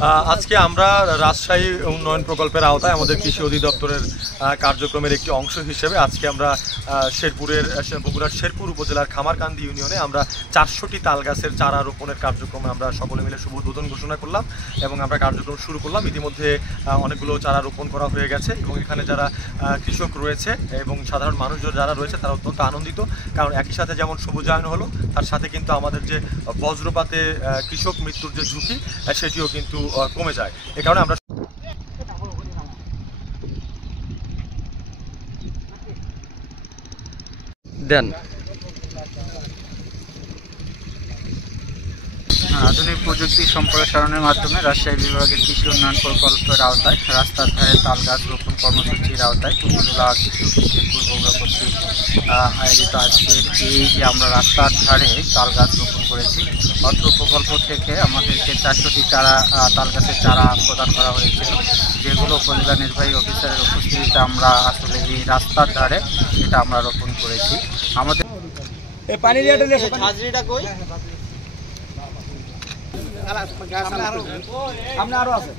আজকে আমরা রাজশাহী উন্নয়ন প্রকল্পের আওতায় আমাদের কৃষি অধিদপ্তরের কার্যক্রমের একটি অংশ হিসেবে আজকে আমরা বগুড়ার শেরপুর উপজেলার খামারকান্দি ইউনিয়নে আমরা 400টি তাল গাছের চারা রোপণের কার্যক্রমে আমরা সকলে মিলে শুভ উদ্বোধন ঘোষণা করলাম এবং আমরা কার্যক্রম শুরু করলাম। ইতিমধ্যে অনেকগুলো চারা রোপণ করা হয়ে গেছে এবং এখানে যারা কৃষক রয়েছে এবং সাধারণ মানুষ যারা রয়েছে তারা অত্যন্ত আনন্দিত, কারণ একই সাথে যেমন সবুজায়ন হলো তার সাথে কিন্তু আমাদের যে বজ্রপাতে কৃষক মৃত্যুর যে ঝুঁকি সেটিও কিন্তু কমে যায়। এ কারণে আমরা আধুনিক প্রযুক্তি সম্প্রসারণের মাধ্যমে রাজশাহী বিভাগের কৃষি উন্নয়ন প্রকল্পের আওতায় রাস্তার ধারে তাল গাছ রোপণ কর্মসূচির আওতায় উপজেলা কৃষি শেরপুর বগুড়া কর্তৃক আয়োজিত আজকের এই যে আমরা রাস্তার ধারে তাল গাছ রোপণ করেছি, অত্র প্রকল্প থেকে আমাদেরকে 400টি তাল গাছের চারা প্রদান করা হয়েছিল, যেগুলো উপজেলা নির্বাহী অফিসারের উপস্থিতিতে আমরা আসলে এই রাস্তার ধারে এটা আমরা রোপণ করেছি। আমাদের সামনে আরো আছে।